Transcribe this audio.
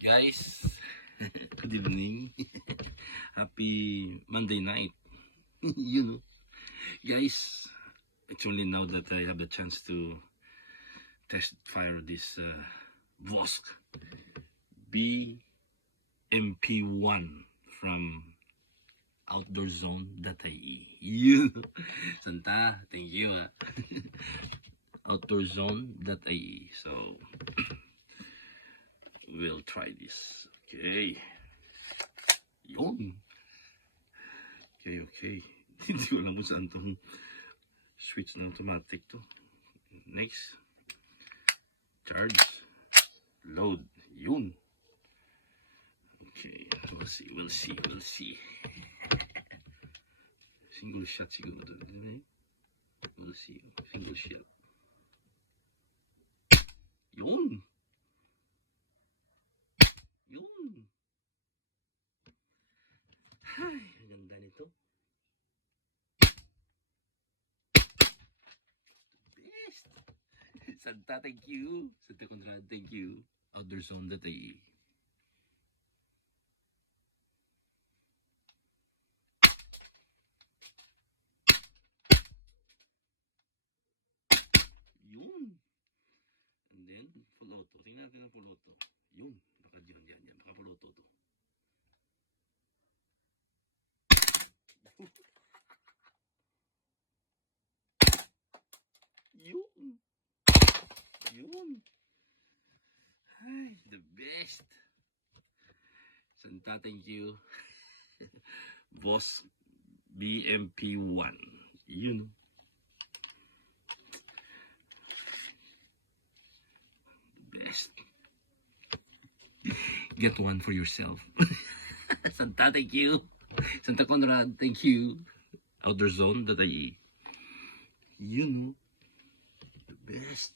Guys, good evening. Happy Monday night. You know, guys, it's only now that I have the chance to test fire this Vosk BMP1 from OutdoorZone.ie. You know, Santa, thank you. OutdoorZone.ie. So, we'll try this. Okay. Yun. Okay. Hindi ko alam kung saan itong switch na automatic to. Next. Charge. Load. Yun. Okay. We'll see. Single shot siguro doon. We'll see. Single shot. Yun. Ay, ang ganda nito. Best. Santa, thank you. Santa Conrad, thank you. OutdoorZone.ie. Yun. And then, full auto. Tingnan natin ang full auto. Yun. Baka yan. Baka full auto to. Yun. Ay, the best. Santa, thank you. Boss BMP1. Yun. The best. Get one for yourself. Santa, thank you. Santa Conrad, thank you. OutdoorZone.ie. You know, the best.